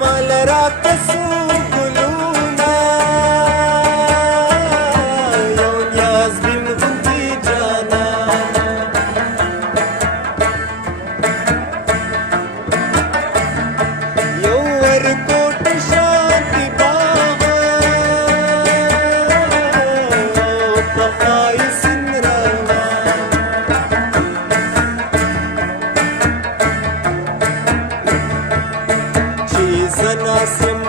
مال راکسو ګلونه یو نیازبین غوندې جانانه یو ورکوټ شانتي باغ او پخای سین روان چې زه ناست یم